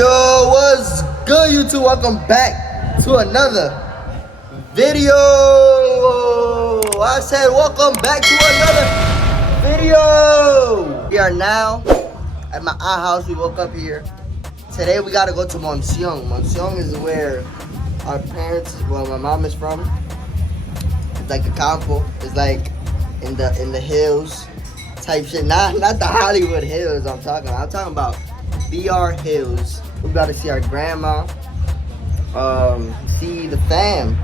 Yo, what's good, YouTube? Welcome back to another video. I said welcome back to another video. We are now at my aunt house. We woke up here. Today we gotta go to Monción. Monción is where our parents, well, my mom is from. It's like a campo. It's like in the hills type shit. Not the Hollywood hills I'm talking about BR Hills. We got to see our grandma, see the fam.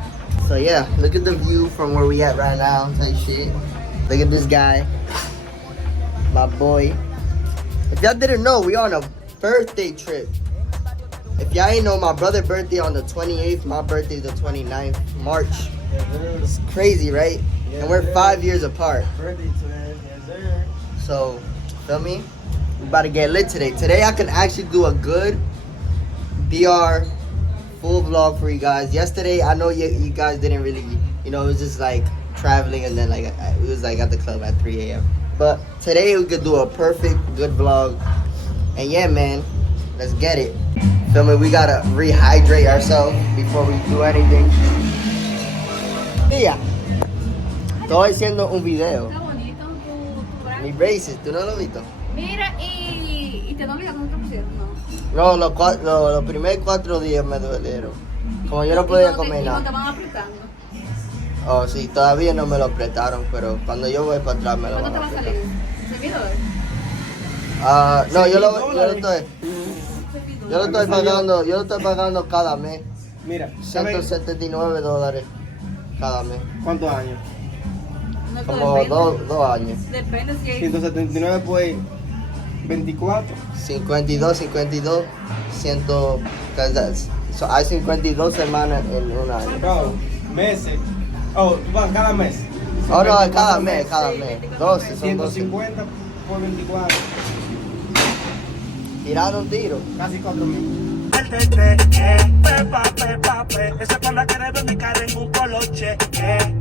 So yeah, look at the view from where we at right now type shit. Look at this guy, my boy. If y'all didn't know, we on a birthday trip. If y'all ain't know, my brother's birthday on the 28th, my birthday the 29th, March. It's crazy, right? And we're 5 years apart. Birthday twins, yes sir. So, feel me? We about to get lit today. Today I can actually do a good BR full vlog for you guys. Yesterday, I know you guys didn't really, it was just like traveling and then like it was like at the club at 3 a.m. But today we could do a perfect good vlog. And yeah, man, let's get it. Feel me? We gotta rehydrate ourselves before we do anything. Tía, estoy haciendo un video. Está bonito tu brazo. Mi braces, ¿tú no lo has visto? Mira, y te duele cuando te pusieron, No, ¿no? los primeros 4 días me dolieron. Como yo no podía comer ¿Y no te nada. van apretando? Oh, sí, todavía no me lo apretaron, pero cuando yo voy para atrás me lo ¿Cuándo van te a va a apretar. salir? ¿Servidor? No, yo lo estoy pagando cada mes. Mira, ¿sabes $179 cada mes. cuántos años? No, todo Como depende. 2 años. Depende si hay... 179 pues 24. 52, 100. So, hay 52 semanas en un año. Bro, meses. Oh, tú vas cada mes. Oh, no, 24 cada mes, meses. cada mes. 12, son 12. 150 por 24. Tiraron un tiro. Casi 4,000. Pepa, pepa, pe. Esa con la cara de mi cara en un coloche.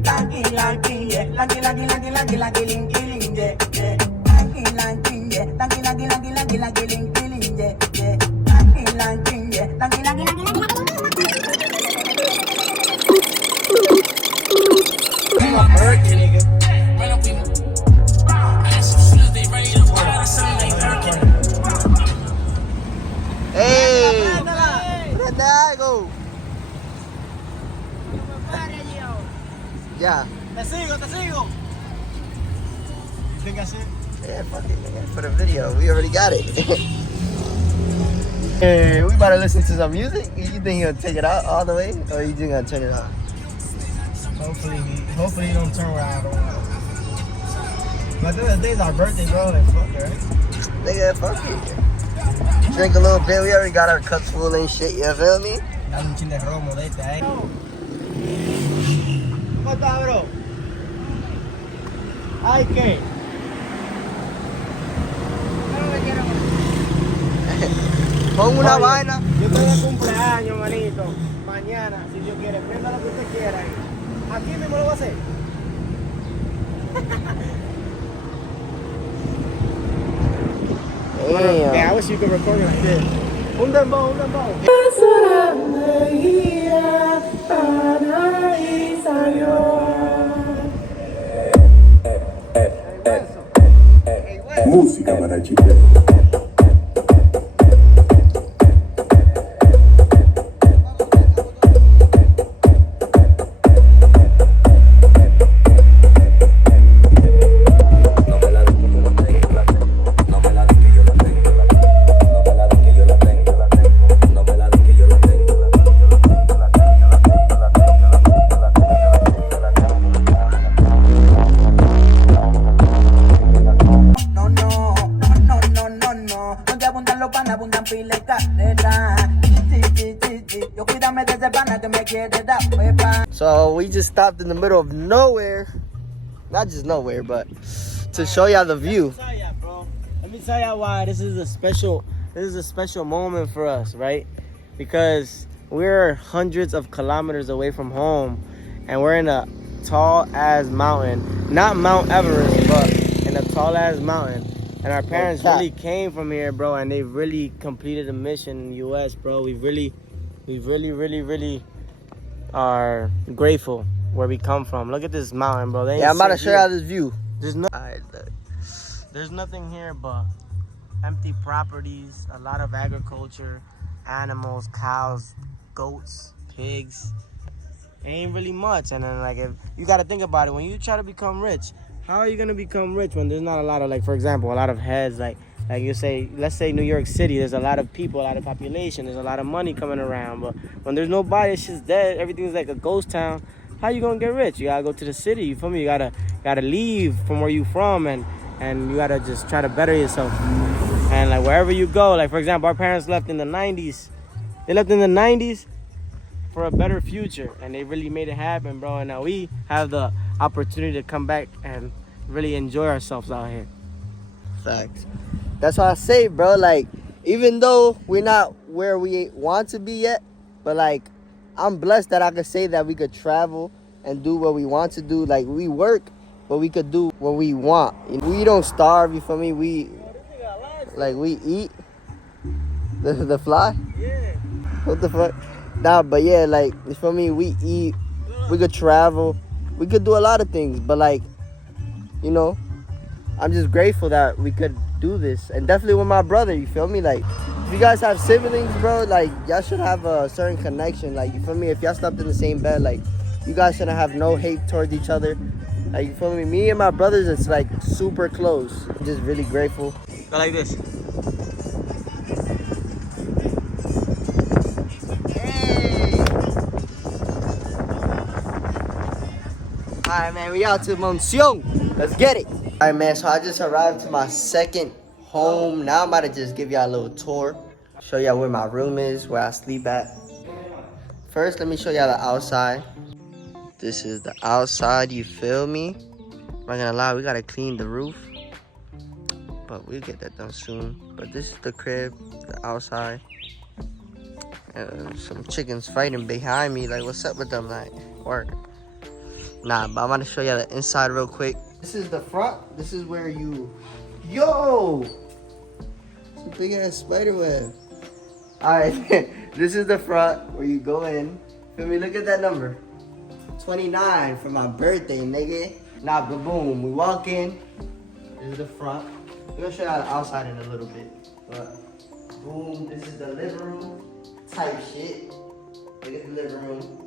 Lanky, lanky, yeah. Lanky, lanky, lanky, lanky, lanky, linky, ling, yeah, yeah. Lanky, lanky, yeah. Lanky, lanky, lanky, lanky, lanky, linky, ling, yeah, yeah. Lanky, lanky, yeah. Lanky, lanky, lanky, lanky, lanky. Birthday, nigga. Run up with me. I had some shooters, they ready to ride or something like Birkin. ¡Ey! ¡Prende algo! Ya. Te sigo. Think I should? Yeah, fuck it, man. For the video, we already got it. Hey, we about to listen to some music. You think he'll take it out all the way, or you just gonna turn it off? Hopefully he don't turn where I don't want. But the day's our birthday, bro. Like, fuck it, right? Nigga, fuck it. Drink a little bit. We already got our cups full and shit. You feel me? Dame un chin de romo de este, eh. ¿Cómo estás, bro? Ay, ¿qué? Pon una Oye, vaina. Yo estoy de cumpleaños, manito. Mañana, si Dios quiere, prenda lo que usted quiera ahí. Aquí mismo lo voy a hacer. Yeah, I wish you could record me like this. Un dembow. Música para chicos. So we just stopped in the middle of nowhere. Not just nowhere, but to show y'all the view. Let me tell y'all why this is a special moment for us, right? Because we're hundreds of kilometers away from home and we're in a tall ass mountain. Not Mount Everest, but in a tall ass mountain. And our parents cap. really came from here, bro, and they've really completed a mission in the U.S., bro. We really are grateful where we come from. Look at this mountain, bro. They ain't Yeah, I'm about to shit show you here. this view. There's nothing here but empty properties, a lot of agriculture, animals, cows, goats, pigs. Ain't really much. And then, like, if you got to think about it, when you try to become rich, how are you gonna become rich when there's not a lot of, like, for example, a lot of heads, like you say, let's say New York City, there's a lot of people, a lot of population, there's a lot of money coming around, but when there's nobody, it's just dead, everything's like a ghost town. How you gonna get rich? You gotta go to the city, you feel me? You gotta leave from where you from, and you gotta just try to better yourself. And like wherever you go, like for example, our parents left in the 90s. They left in the 90s for a better future, and they really made it happen, bro. And now we have the opportunity to come back and really enjoy ourselves out here. Facts. That's why I say, bro, like, even though we're not where we want to be yet, but like, I'm blessed that I could say that we could travel and do what we want to do. Like, we work, but we could do what we want. We don't starve, you feel me? We eat. The fly? Yeah. What the fuck? Nah, but yeah, like, you feel me? We eat, we could travel, we could do a lot of things, but like, you know, I'm just grateful that we could do this. And definitely with my brother, you feel me? Like, if you guys have siblings, bro, like, y'all should have a certain connection. Like, you feel me? If y'all slept in the same bed, like, you guys shouldn't have no hate towards each other. Like, you feel me? Me and my brothers, it's like super close. I'm just really grateful. Go like this. Alright, man, we out to Monción. Let's get it. Alright, man, so I just arrived to my second home. Now I'm about to just give y'all a little tour. Show y'all where my room is, where I sleep at. First, let me show y'all the outside. This is the outside, you feel me? I'm not gonna lie, we gotta clean the roof. But we'll get that done soon. But this is the crib, the outside. And some chickens fighting behind me. Like, what's up with them? Like, work. Nah, but I'm gonna show you the inside real quick. This is the front. This is where you... Yo! It's a big ass spider web. Alright, this is the front where you go in. Feel me? Look at that number. 29 for my birthday, nigga. Nah, but boom. We walk in. This is the front. We're gonna show you the outside in a little bit. But boom, this is the living room type shit. Look at the living room.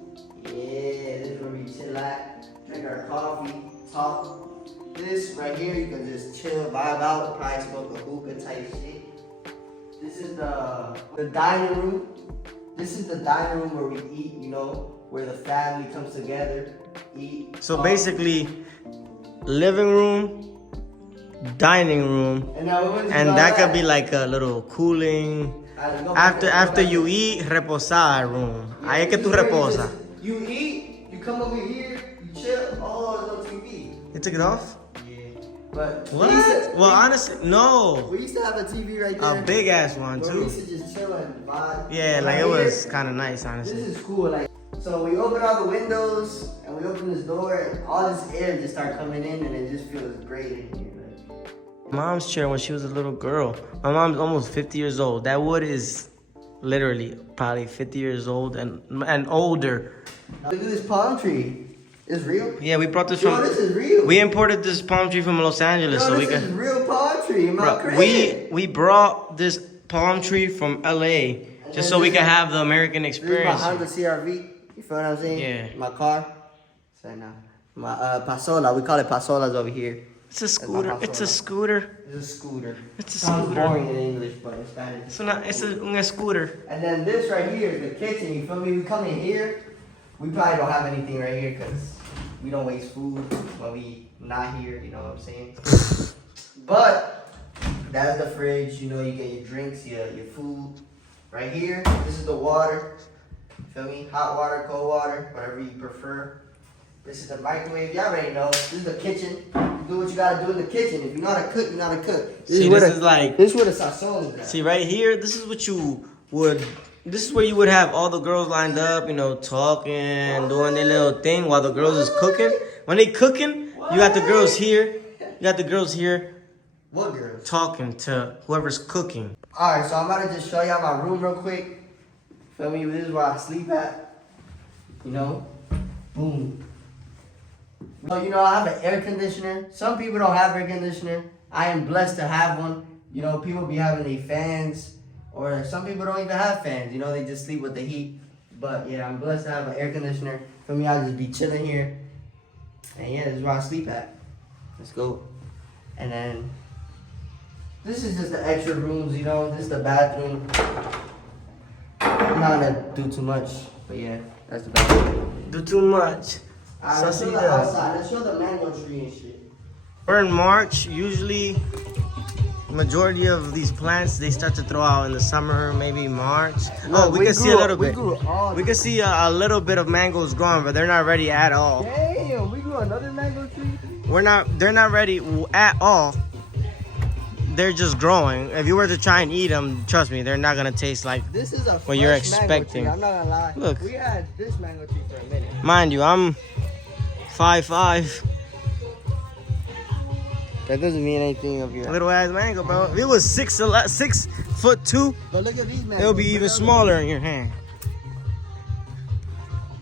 Yeah, this is where we chill at, drink our coffee, talk. This right here, you can just chill, vibe out, probably smoke a hookah type shit. This is the dining room. This is the dining room where we eat, you know, where the family comes together, eat. So talk. basically, living room, dining room, And that could be like a little cooling. After you eat, reposar room. Ahí es que tú reposas. You eat, you come over here, you chill. Oh, there's no TV. You took it off? Yeah. But What? Well, honestly, no. we used to have a TV right there. A big ass one where we too. used to just chill and vibe. Yeah, But like right it was here, kind of nice, honestly. This is cool. Like, so we open all the windows and we open this door, and all this air just start coming in, and it just feels great in here. Mom's chair when she was a little girl. My mom's almost 50 years old. That wood is literally probably 50 years old and older. Look at this palm tree. It's real. Yeah, we brought this Yo, from. this is real. We imported this palm tree from Los Angeles, Yo, so we this is can. real palm tree in my Bro, crib. we brought this palm tree from LA just so we can have the American This is my experience. Honda CRV. You feel what I'm saying? Yeah. My car. Say now. My Pasola. We call it Pasolas over here. It's a scooter. It's a scooter. It's a scooter. It's a Sounds scooter. boring in English, but in Spanish. It's a scooter. And then this right here is the kitchen. You feel me? We come in here. We probably don't have anything right here because we don't waste food when we not here. You know what I'm saying? But that's the fridge. You know, you get your drinks, your food. Right here, this is the water. You feel me? Hot water, cold water, whatever you prefer. This is the microwave. Y'all already know. This is the kitchen. You do what you gotta do in the kitchen. If you're not a cook, you're not a cook. This is where the sazon is at. See right here, this is what you would. This is where you would have all the girls lined up, you know, talking, doing their little thing while the girls is cooking. When they cooking, you got the girls here. You got the girls here What girls? talking to whoever's cooking. Alright, so I'm about to just show y'all my room real quick. Feel me? This is where I sleep at. You know? Boom. So, you know, I have an air conditioner. Some people don't have air conditioner. I am blessed to have one. You know, people be having their fans. Or some people don't even have fans. You know, they just sleep with the heat. But, yeah, I'm blessed to have an air conditioner. For me, I'll just be chilling here. And, yeah, this is where I sleep at. Let's go. And then, this is just the extra rooms, you know. This is the bathroom. I'm not gonna do too much. But, yeah, that's the bathroom. Do too much. Alright, let's show the outside. Let's show the mango tree and shit. We're in March. Usually, majority of these plants they start to throw out in the summer, maybe March. Look, we can see a little bit. We can see a little bit of mangoes growing, but they're not ready at all. Damn, we grew another mango tree. They're not ready at all. They're just growing. If you were to try and eat them, trust me, they're not gonna taste like This is a what you're fresh mango expecting. tree. I'm not gonna lie. Look. We had this mango tree for a minute. Mind you, I'm 5'5". That doesn't mean anything of your. Little ass mango, bro. If it was 6'2", But look at these mangoes. it'll be even smaller in your hand.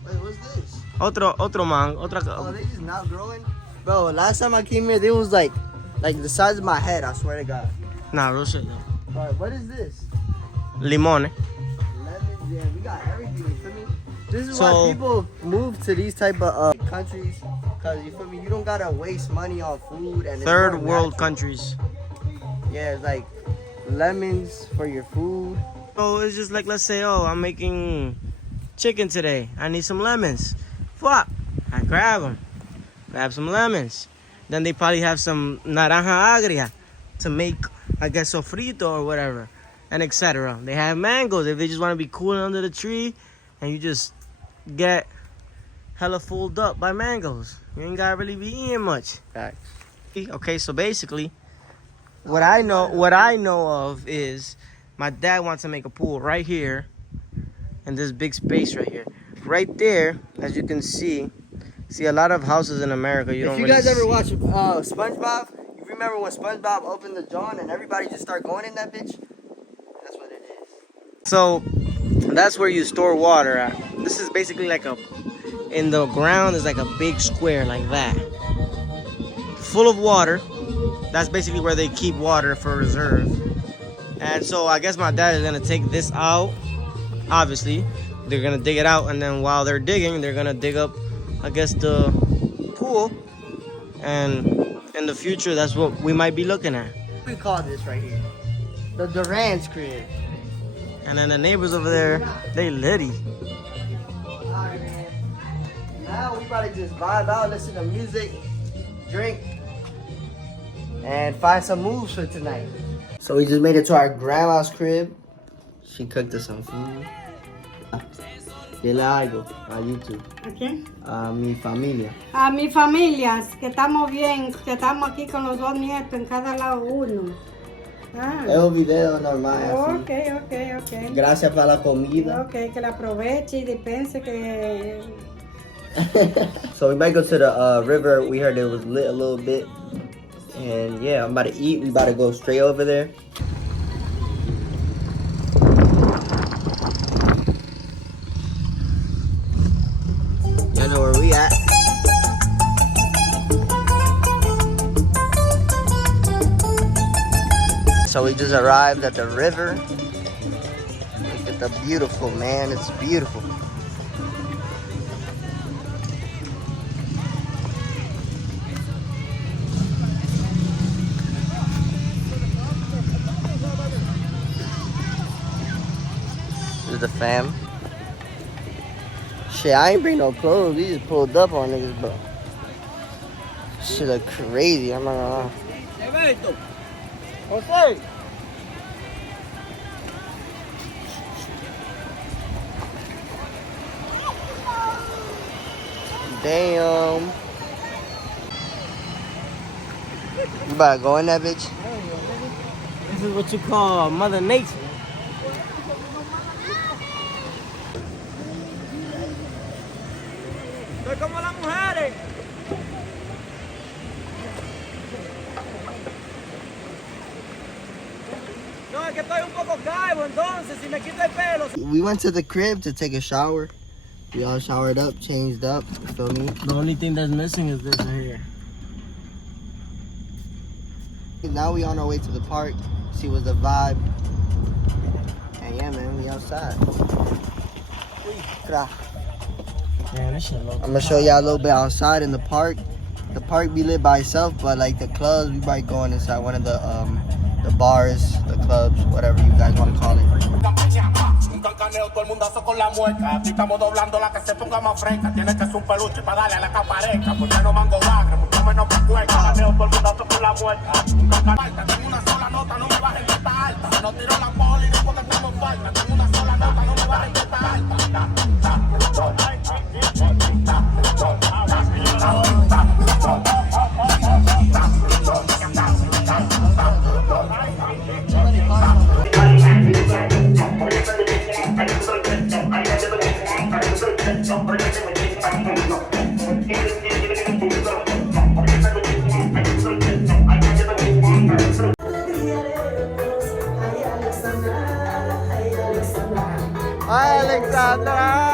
Wait, what's this? Otro mango, Oh, they just not growing? Bro, last time I came here, they was like the size of my head, I swear to God. Nah, real shit though. Alright, what is this? Limon. Lemons, yeah, we got everything, you feel me? This is So- why people move to these type of countries, cause you feel me, you don't gotta waste money on food and it's Third more world natural. countries. Yeah, it's like lemons for your food. So it's just like, let's say, oh, I'm making chicken today. I need some lemons. Fuck. I grab them. Grab some lemons. Then they probably have some naranja agria to make, I guess, sofrito or whatever, and etc. They have mangoes if they just want to be cooling under the tree, and you just get hella fooled up by mangoes. You ain't gotta really be eating much. Facts. Okay, so basically, what I know of is my dad wants to make a pool right here in this big space right here. Right there, as you can see a lot of houses in America. If Don't you really guys ever see. watch SpongeBob, you remember when SpongeBob opened the John and everybody just started going in that bitch? That's what it is. So that's where you store water at. This is basically like in the ground is like a big square like that, full of water. That's basically where they keep water for reserve. And so I guess my dad is gonna take this out. Obviously, they're gonna dig it out, and then while they're digging, they're gonna dig up, I guess, the pool. And in the future, that's what we might be looking at. We call this right here the Duran's crib. And then the neighbors over there, they litty. Alright, man. Now we about to just vibe out, listen to music, drink, and find some moves for tonight. So we just made it to our grandma's crib. She cooked us some food. Dile algo a YouTube. ¿A quién? A mi familia. A mi familia, que estamos bien, que estamos aquí con los dos nietos, en cada lado uno. Ah, Es un video normal. ok, Así. ok. Gracias para la comida. Ok, que la aproveche y dispense que... So we might go to the river. We heard it was lit a little bit. And yeah, I'm about to eat. We about to go straight over there. Y'all know where we at. So we just arrived at the river. Look at the beautiful, man. It's beautiful. This is the fam. Shit, I ain't bring no clothes. We just pulled up on niggas, bro. Shit look crazy. I'm not gonna lie. Okay. Damn. You about to go in that bitch? This is what you call Mother Nature. Soy como las mujeres. We went to the crib to take a shower. We all showered up, changed up. You feel me? The only thing that's missing is this right here. Now we on our way to the park. See what's the vibe. And yeah, man, we outside. Man, this shit low. I'm gonna show y'all a little bit outside in the park. The park be lit by itself, but like the clubs, we might go inside one of the bars, the clubs, whatever you guys want to call it. Un cancaneo, todo el mundazo con la mueca. Aquí estamos doblando la que se ponga más fresca. Tienes que ser un peluche para darle a la capareca. Porque no mango bagre, mucho menos pa' cueca. Cancaneo, todo el mundazo con la mueca. Un cancaneo, tengo una sola nota, no me bajes de esta alta. No tiro la poli, no porque tengo falta. Tengo una sola nota, no me bajes de esta alta. Hi, Alexandra.